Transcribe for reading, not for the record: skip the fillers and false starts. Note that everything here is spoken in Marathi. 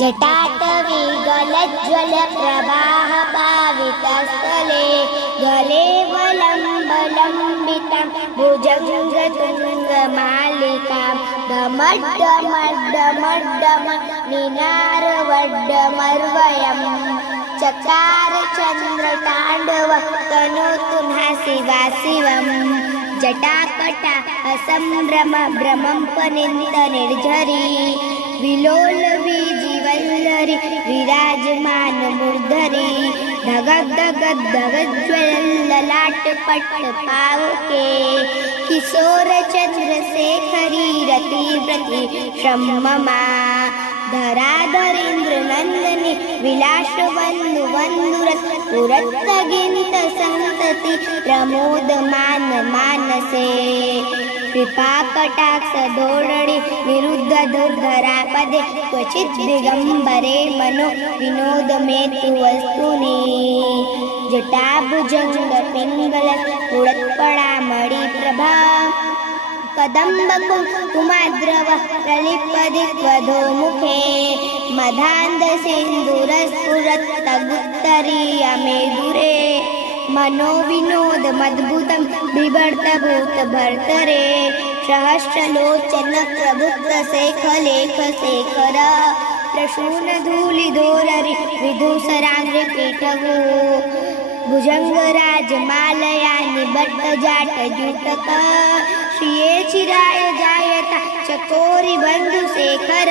जटाटवी गलज्ज्वल प्रवाह पावितस्थले गले वलम्बलम्बितां भुजङ्गतुङ्गमालिकां डमड्डमड्डमड्डम निनारवड्डमर्वयम् चकार चन्द्रताण्डव तनोतु हासिवा शिवम् जटाकटा असंभ्रम भ्रमंपनित निर्झरी विलोल विजिवल्लरी विराजमान मूर्धरी धगद धगद धगज्वल ललाट पट पावके किशोर चंद्रशेखरी रति व्रति श्रममा धराधरेन्द्र नंदनी विलास वंदु वंदुरत पुरत गिंत संतति प्रमोदमान मानसे कृपा कटाक्ष धोरणे निरुद्ध दुर्धरा पदे क्वचित् दिगंबरे मनो विनोद मेतु वस्तुनि जटाभुजंग पिंगल उड़त्पड़ा मणि प्रभा कदंब कुमाद्रव प्रलिपदिक्वधो मुखे मधांध सिंधुरस्फुरत् तगुत्तरीय मेदुरे मनो विनोद मद्भुतं बिभर्त भूत भर्तरे सहस्रलोचन प्रभुत्र शेख लेख शेखर प्रसून धूलि धोररि विधुसरांग्रि पीठवो भुजंगराज मालया निबट्ट जाट जुटक श्रिये चिराय जायता चकोरी बंधु शेखर।